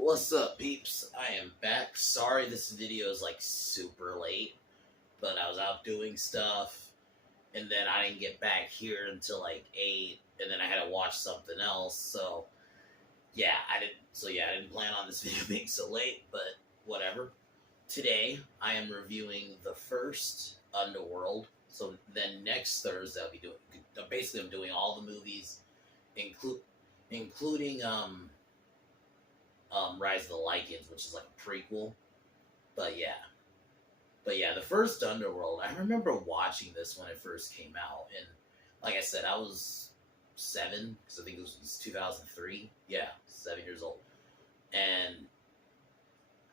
What's up, peeps? I am back. Sorry this video is like super late, but I was out doing stuff, and then I didn't get back here until like 8, and then I had to watch something else. I didn't plan on this video being so late, but whatever. Today I am reviewing the first Underworld. So then next Thursday I'll be doing. Basically, I'm doing all the movies, including Rise of the Lycans, which is like a prequel. But yeah, the first Underworld. I remember watching this when it first came out, and like I said, I was 7 because I think it was 2003. Yeah, 7 years old, and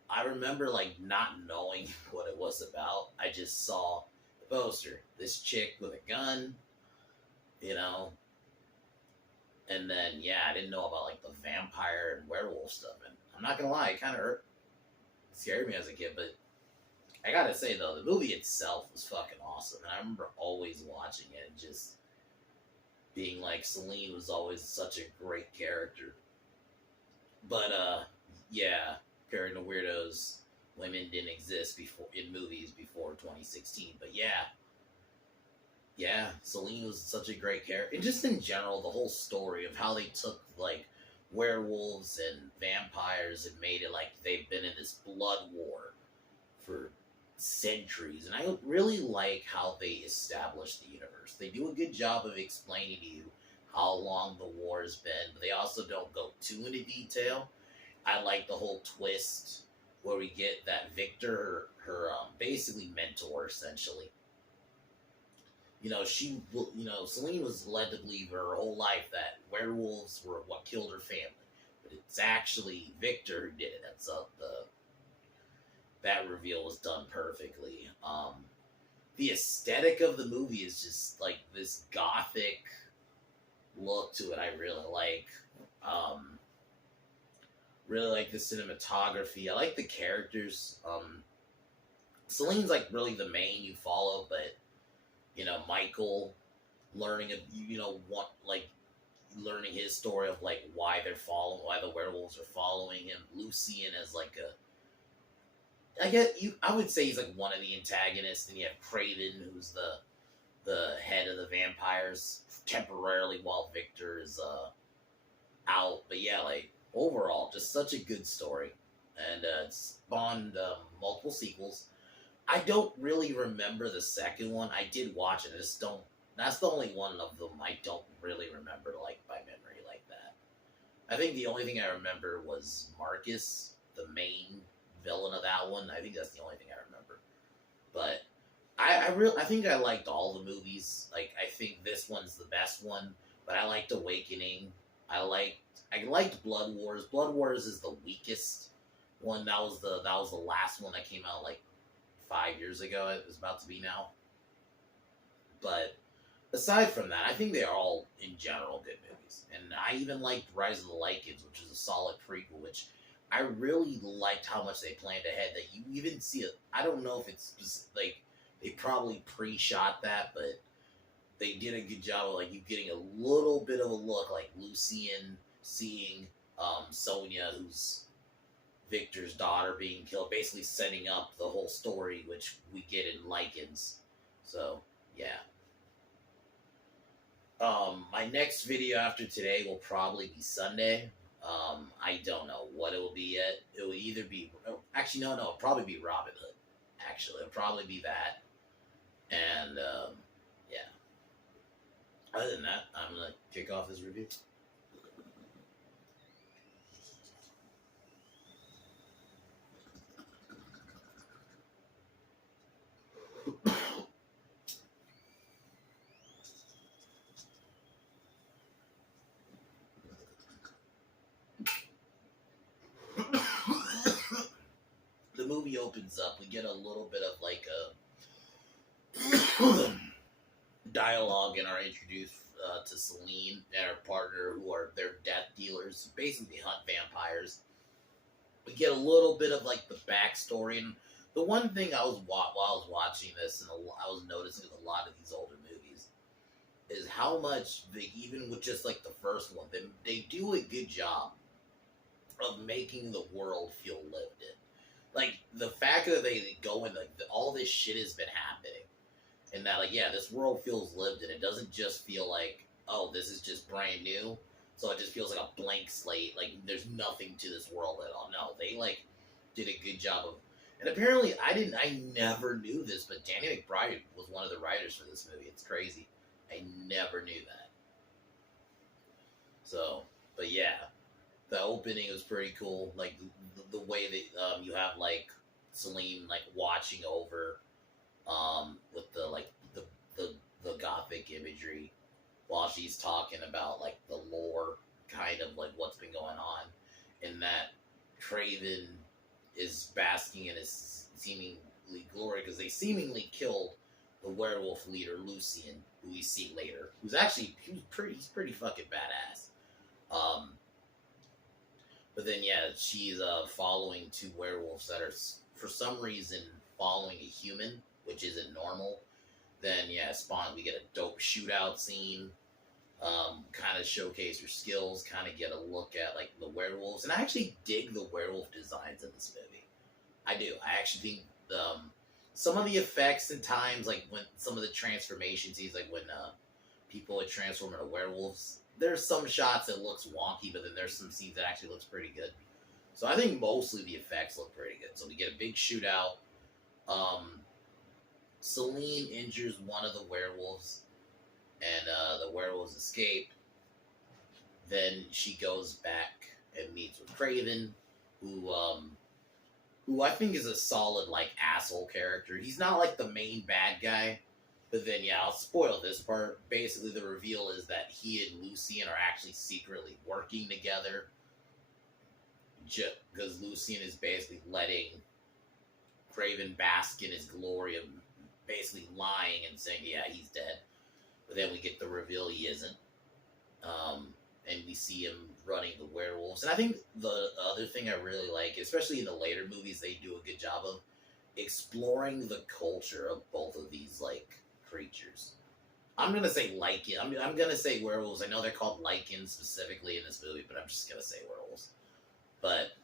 I remember like not knowing what it was about. I just saw the poster, this chick with a gun, you know, and then I didn't know about like the vampire and werewolf stuff. And I'm not gonna lie, it kind of scared me as a kid. But I gotta say though, the movie itself was fucking awesome, and I remember always watching it and just being like, Celine was always such a great character. But comparing to weirdos, women didn't exist before in movies before 2016. But Celine was such a great character. And just in general, the whole story of how they took, like, werewolves and vampires and made it like they've been in this blood war for centuries. And I really like how they establish the universe. They do a good job of explaining to you how long the war has been, but they also don't go too into detail. I like the whole twist where we get that Victor, her basically mentor, essentially. Celine was led to believe her whole life that werewolves were what killed her family, but it's actually Victor who did it. That reveal was done perfectly. The aesthetic of the movie is just like this gothic look to it. I really like. Really like the cinematography. I like the characters. Celine's like really the main you follow, but Michael learning learning his story of like why the werewolves are following him. Lucien as like I would say he's like one of the antagonists, and you have Craven, who's the head of the vampires temporarily while Victor is out. But overall, just such a good story, and it's spawned multiple sequels. I don't really remember the second one. I did watch it. I just don't. That's the only one of them I don't really remember, like, by memory like that. I think the only thing I remember was Marcus, the main villain of that one. I think that's the only thing I remember. But I think I liked all the movies. Like, I think this one's the best one. But I liked Awakening. I liked Blood Wars. Blood Wars is the weakest one. That was the last one that came out like 5 years ago. It was about to be now. But aside from that, I think they are all in general good movies. And I even liked Rise of the Lycans, which is a solid prequel, which I really liked how much they planned ahead. That you even see it. I don't know if it's just like they probably pre-shot that, but they did a good job of like you getting a little bit of a look, like Lucien seeing Sonia, who's Victor's daughter, being killed, basically setting up the whole story, which we get in Lycans. So my next video after today will probably be Sunday. I don't know what it will be yet. It will either be it'll probably be Robin Hood. Actually, it'll probably be that. And other than that, I'm gonna kick off this review. The movie opens up. We get a little bit of like a dialogue and are introduced to Celine and her partner, who are their death dealers. Basically, hunt vampires. We get a little bit of like the backstory. And the one thing while I was watching this, and I was noticing with a lot of these older movies, is how much they, even with just like the first one, they do a good job of making the world feel lived in. Like the fact that they go in, like all this shit has been happening, and that like yeah, this world feels lived in. It doesn't just feel like oh, this is just brand new. So it just feels like a blank slate. Like there's nothing to this world at all. No, they like did a good job of. And apparently, I never knew this, but Danny McBride was one of the writers for this movie. It's crazy. I never knew that. So, but yeah, the opening was pretty cool. Like the way that you have like Celine like watching over with the like the gothic imagery while she's talking about like the lore, kind of like what's been going on, and that Craven is basking in his seemingly glory because they seemingly killed the werewolf leader Lucien, who we see later, he's pretty fucking badass. Um, but then yeah, she's following two werewolves that are for some reason following a human, which isn't normal. Then yeah, we get a dope shootout scene. Kind of showcase her skills, kind of get a look at like the werewolves, and I actually dig the werewolf designs in this movie. I do. I actually think some of the effects and times, like when some of the transformation scenes, like when people would transform into werewolves, there's some shots that looks wonky, but then there's some scenes that actually looks pretty good. So I think mostly the effects look pretty good. So we get a big shootout. Celine injures one of the werewolves, and the werewolves escape. Then she goes back and meets with Craven, who I think is a solid like asshole character. He's not like the main bad guy, but then yeah, I'll spoil this part. Basically, the reveal is that he and Lucien are actually secretly working together, because Lucien is basically letting Craven bask in his glory of basically lying and saying, yeah, he's dead. But then we get the reveal he isn't. And we see him running the werewolves. And I think the other thing I really like, especially in the later movies, they do a good job of exploring the culture of both of these, like, creatures. I'm going to say lichen. I'm going to say werewolves. I know they're called lichens specifically in this movie, but I'm just going to say werewolves. But,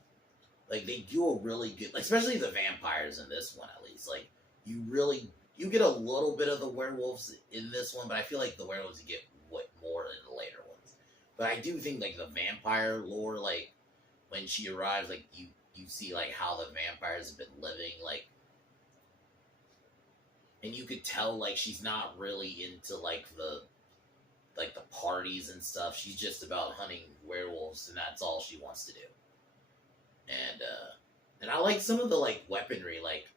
like, they do a really good, like, especially the vampires in this one, at least. Like, you get a little bit of the werewolves in this one, but I feel like the werewolves you get more in the later ones. But I do think like the vampire lore, like when she arrives, like you see like how the vampires have been living, like, and you could tell like she's not really into like the parties and stuff. She's just about hunting werewolves, and that's all she wants to do. And I like some of the like weaponry, like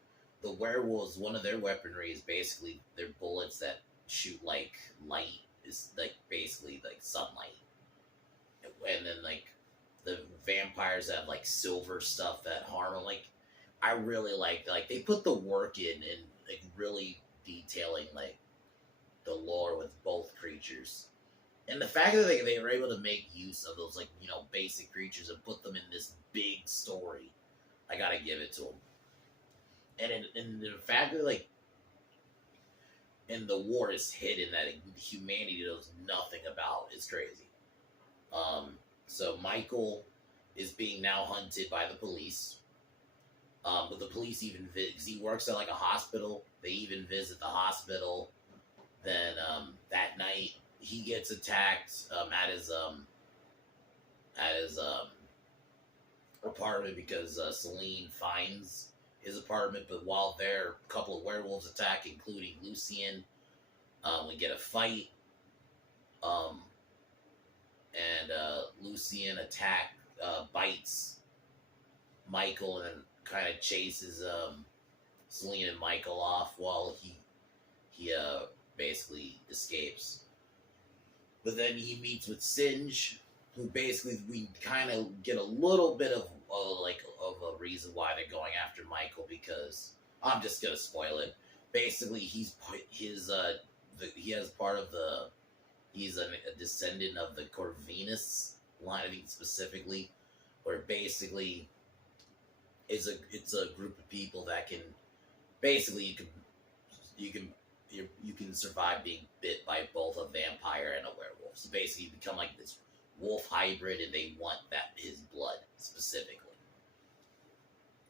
the werewolves. One of their weaponry is basically their bullets that shoot like light, is like basically like sunlight, and then like the vampires have like silver stuff that harm them. Like I really like they put the work in like really detailing like the lore with both creatures. And the fact that they were able to make use of those, like, you know, basic creatures and put them in this big story, I gotta give it to them. And the fact that, like, and the war is hidden that humanity knows nothing about is crazy. So Michael is being now hunted by the police. But the police even because he works at like a hospital, they even visit the hospital. Then that night he gets attacked at his apartment because Celine finds his apartment. But while there, a couple of werewolves attack, including Lucien. We get a fight. And Lucien bites Michael and then kind of chases Celine and Michael off while he basically escapes. But then he meets with Singe, who basically we kind of get a little bit of a reason why they're going after Michael, because I'm just gonna spoil it. Basically, he's a descendant of the Corvinus line, I think specifically, where basically it's a group of people that can basically you can survive being bit by both a vampire and a werewolf. So basically, you become like this wolf hybrid, and they want his blood specifically. specifically.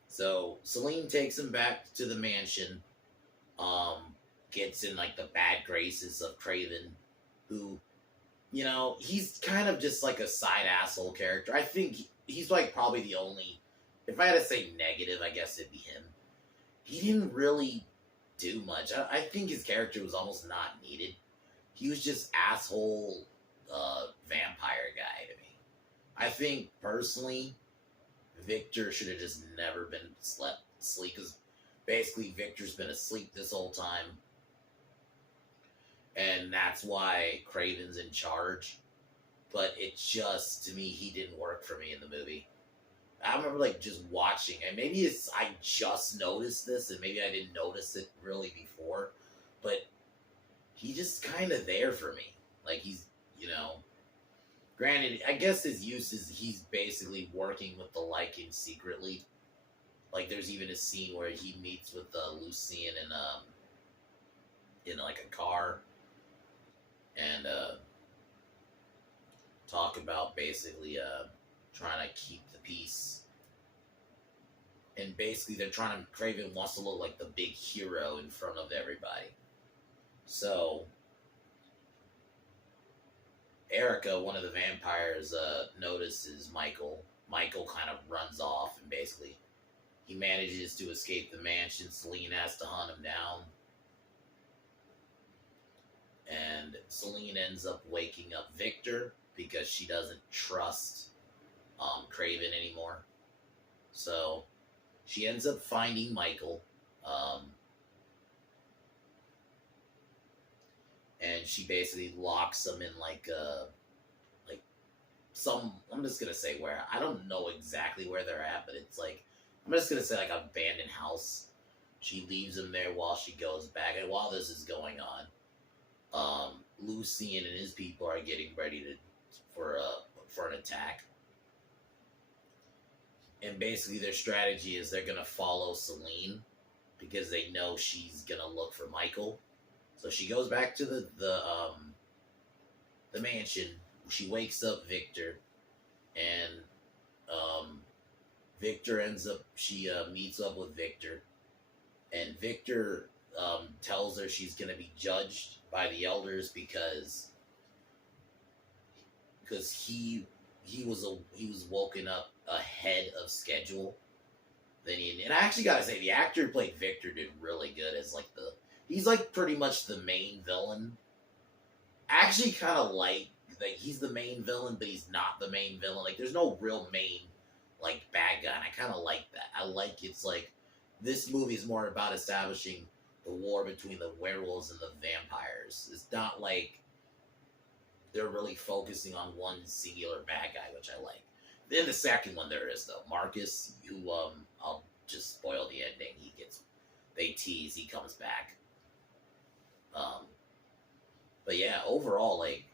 So Celine takes him back to the mansion, um, gets in like the bad graces of Craven, who, he's kind of just like a side asshole character. I think he's like probably the only, if I had to say negative, I guess it'd be him. He didn't really do much. I think his character was almost not needed. He was just asshole vampire guy to me. I think personally, Victor should have just never been asleep, because basically Victor's been asleep this whole time, and that's why Craven's in charge. But it just, to me, he didn't work for me in the movie. I remember like just watching, and maybe I just noticed this, and maybe I didn't notice it really before, but he just kind of there for me. Like he's, granted, I guess his use is he's basically working with the Lycan secretly. Like there's even a scene where he meets with Lucien in like a car, and talk about basically trying to keep the peace. And basically Craven wants to look like the big hero in front of everybody. So Erica, one of the vampires, notices Michael. Michael kind of runs off, and basically he manages to escape the mansion. Celine has to hunt him down. And Celine ends up waking up Victor because she doesn't trust Craven anymore. So she ends up finding Michael. And she basically locks him in like some, I'm just gonna say where, I don't know exactly where they're at, but it's like, I'm just gonna say like an abandoned house. She leaves him there while she goes back, and while this is going on, Lucien and his people are getting ready for an attack. And basically their strategy is they're gonna follow Celine because they know she's gonna look for Michael. So she goes back to the mansion. She wakes up Victor, and Victor she meets up with Victor, and Victor tells her she's going to be judged by the elders because he was woken up ahead of schedule. And I actually got to say, the actor who played Victor did really good as like he's like pretty much the main villain. I actually kind of like he's the main villain, but he's not the main villain. Like there's no real main like bad guy, and I kind of like that. I like it's like this movie is more about establishing the war between the werewolves and the vampires. It's not like they're really focusing on one singular bad guy, which I like. Then the second one there is though Marcus, who I'll just spoil the ending. They tease, he comes back. But yeah, overall, like,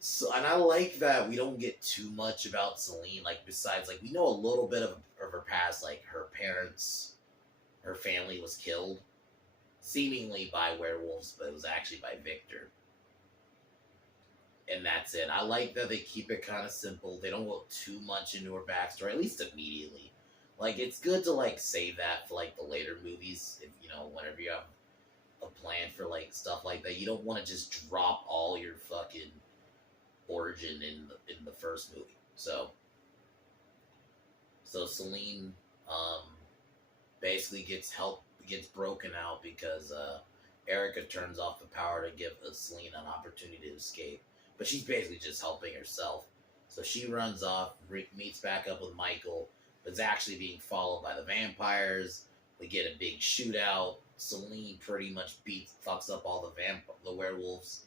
so, and I like that we don't get too much about Celine. Like, besides, like, we know a little bit of her past. Like, her family was killed, seemingly by werewolves, but it was actually by Victor. And that's it. I like that they keep it kind of simple. They don't go too much into her backstory, at least immediately. Like, it's good to, like, save that for, like, the later movies. If, whenever you have a plan for, like, stuff like that. You don't want to just drop all your fucking origin in the first movie. So Celine, basically gets broken out because, Erica turns off the power to give Celine an opportunity to escape. But she's basically just helping herself. So she runs off, meets back up with Michael, but is actually being followed by the vampires. We get a big shootout. Celine pretty much fucks up all the werewolves.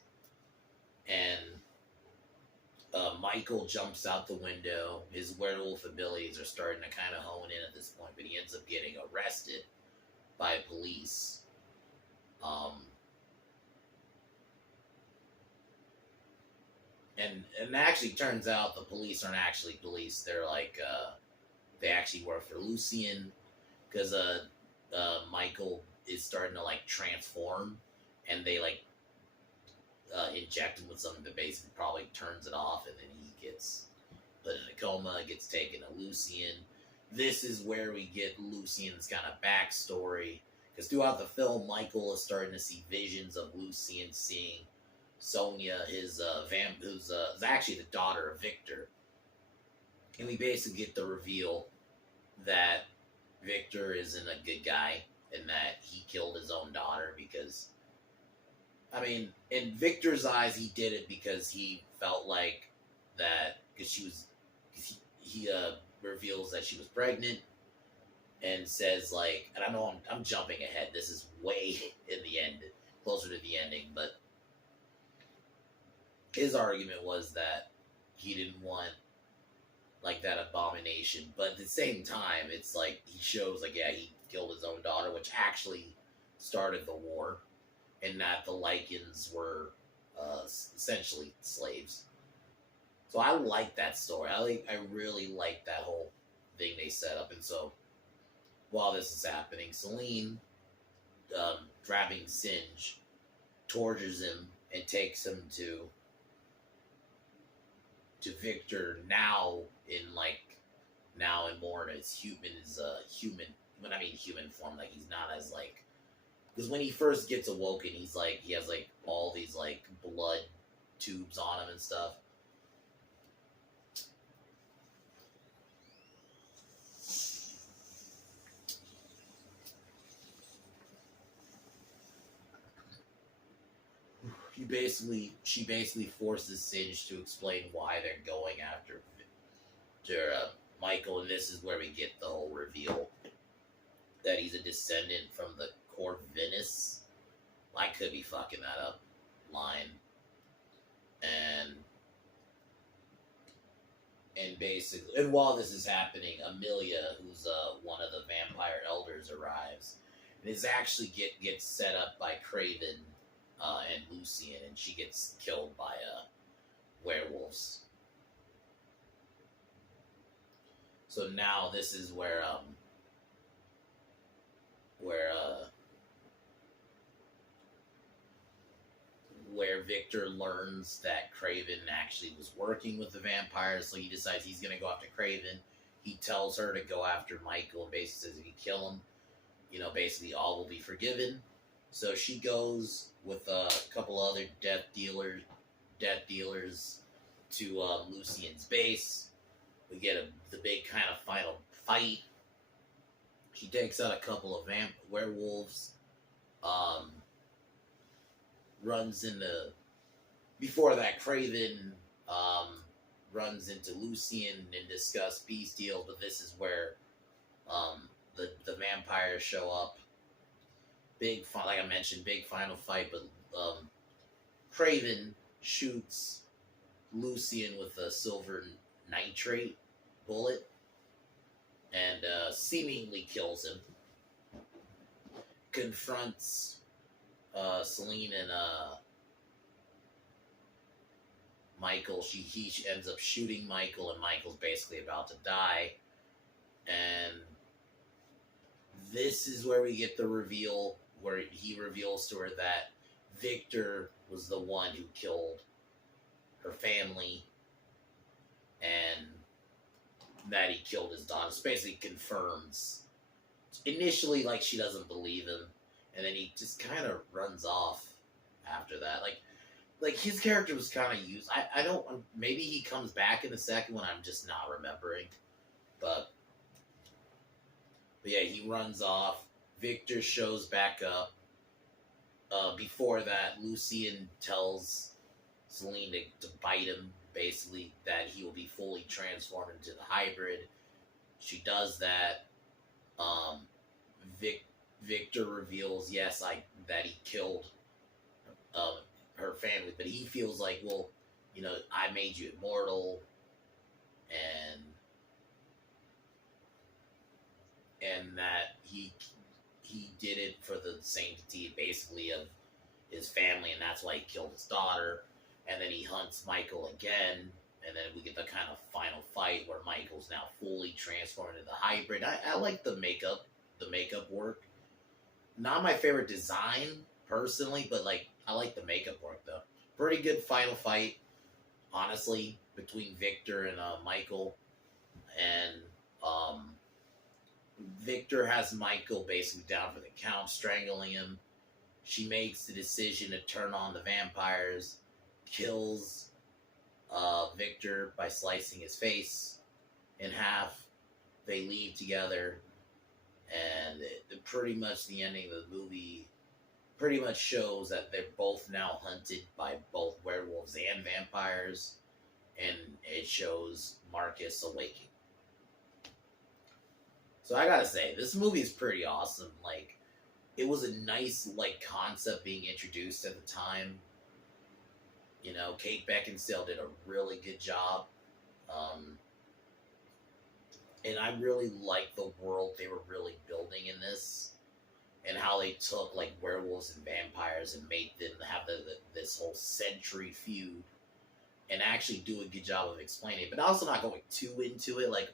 And Michael jumps out the window. His werewolf abilities are starting to kind of hone in at this point, but he ends up getting arrested by police. And it actually turns out the police aren't actually police. They're like, they actually work for Lucien, because Michael is starting to like transform, and they like inject him with something that basically probably turns it off, and then he gets put in a coma, gets taken to Lucian. This is where we get Lucian's kind of backstory. Because throughout the film, Michael is starting to see visions of Lucian seeing Sonia, his who's is actually the daughter of Victor. And we basically get the reveal that Victor isn't a good guy and that he killed his own daughter because, I mean, in Victor's eyes, he did it because he felt like that, because she was, because he reveals that she was pregnant and says, like, and I know I'm jumping ahead. This is way in the end, closer to the ending, but his argument was that he didn't want like that abomination, but at the same time, it's like he shows like, yeah, he killed his own daughter, which actually started the war, and that the Lycans were essentially slaves. So I like that story. I really like that whole thing they set up. And so while this is happening, Celine, grabbing Singe, tortures him and takes him to Victor now in more in his human, when I mean human form, like he's not as like, because when he first gets awoken, he's like, he has like all these like blood tubes on him and stuff. She basically forces Singe to explain why they're going after Michael, and this is where we get the whole reveal that he's a descendant from the Corvinus. I could be fucking that up. Line. And basically, and while this is happening, Amelia, who's one of the vampire elders, arrives and is actually gets set up by Craven and Lucian, and she gets killed by werewolves. So now this is where Victor learns that Craven actually was working with the vampires, so he decides he's going to go after Craven. He tells her to go after Michael and basically says if you kill him, basically all will be forgiven. So she goes with a couple other death dealers to Lucian's base. We get the big kind of final fight. She takes out a couple of werewolves. Runs into... Before that, Craven runs into Lucian and discuss peace deals, but this is where the vampires show up. Like I mentioned, big final fight, but Craven shoots Lucian with a silver nitrate bullet and seemingly kills him. Confronts Celine and Michael. He ends up shooting Michael, and Michael's basically about to die. And this is where we get the reveal, where he reveals to her that Victor was the one who killed her family, and that he killed his daughter. This basically confirms. Initially, like, she doesn't believe him, and then he just kind of runs off after that. Like his character was kind of used. I don't. Maybe he comes back in the second one. I'm just not remembering. But yeah, he runs off. Victor shows back up. Before that, Lucian tells Celine to bite him, basically, that he will be fully transformed into the hybrid. She does that. Victor reveals, that he killed her family, but he feels like, well, I made you immortal, and that he did it for the sanctity, basically, of his family, and that's why he killed his daughter. And then he hunts Michael again, and then we get the kind of final fight where Michael's now fully transformed into the hybrid. I like the makeup work. Not my favorite design, personally, but I like the makeup work, though. Pretty good final fight, honestly. between Victor and Michael, and um, Victor has Michael basically down for the count, strangling him. She makes the decision to turn on the vampires, kills Victor by slicing his face in half. They leave together, and pretty much the ending of the movie pretty much shows that they're both now hunted by both werewolves and vampires, and it shows Marcus awaking. So I gotta say, this movie is pretty awesome. Like, it was a nice like concept being introduced at the time. You know, Kate Beckinsale did a really good job. Um, and I really like the world they were really building in this, and how they took like werewolves and vampires and made them have this whole century feud, and actually do a good job of explaining it, but also not going too into it. Like,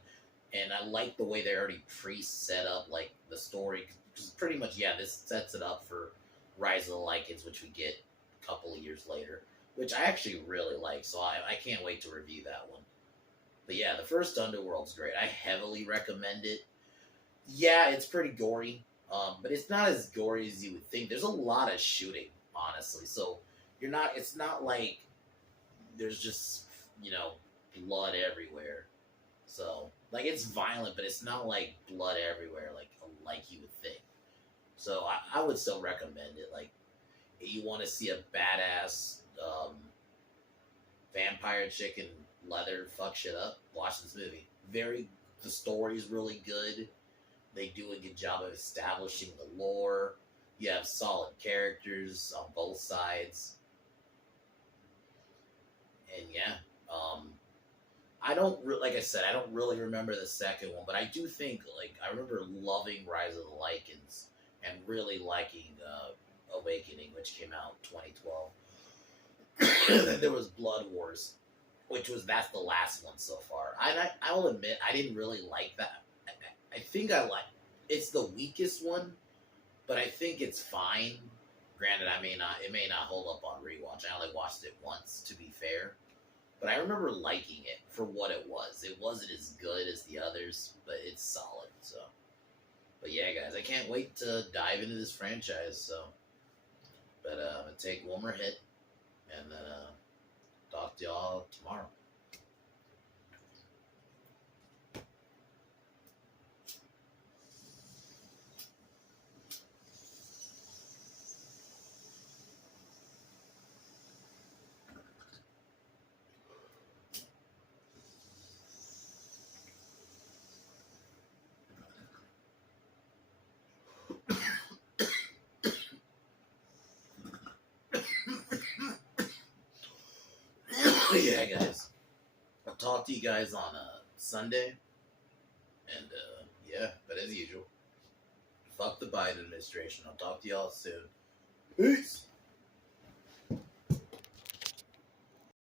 and I like the way they already pre-set up like the story, because pretty much, yeah, this sets it up for Rise of the Lycans, which we get a couple of years later, which I actually really like. So I can't wait to review that one. But yeah, the first Underworld's great. I heavily recommend it. Yeah, it's pretty gory, but it's not as gory as you would think. There's a lot of shooting, honestly. So it's not like there's just, blood everywhere. So, like, it's violent, but it's not like blood everywhere, like you would think. So I would still recommend it. Like, if you want to see a badass vampire chick in leather fuck shit up, watch this movie. The story's really good. They do a good job of establishing the lore. You have solid characters on both sides. And yeah, like I said, I don't really remember the second one, but I do think, like, I remember loving Rise of the Lycans and really liking Awakening, which came out in 2012. Then there was Blood Wars, that's the last one so far. I will admit, I didn't really like that. I think it's the weakest one, but I think it's fine. Granted, it may not hold up on rewatch. I only watched it once, to be fair. But I remember liking it for what it was. It wasn't as good as the others, but it's solid. So, but yeah, guys, I can't wait to dive into this franchise. So, but I'm gonna take one more hit, and then talk to y'all tomorrow. Yeah, guys. I'll talk to you guys on Sunday. And yeah, but as usual, fuck the Biden administration. I'll talk to y'all soon. Peace.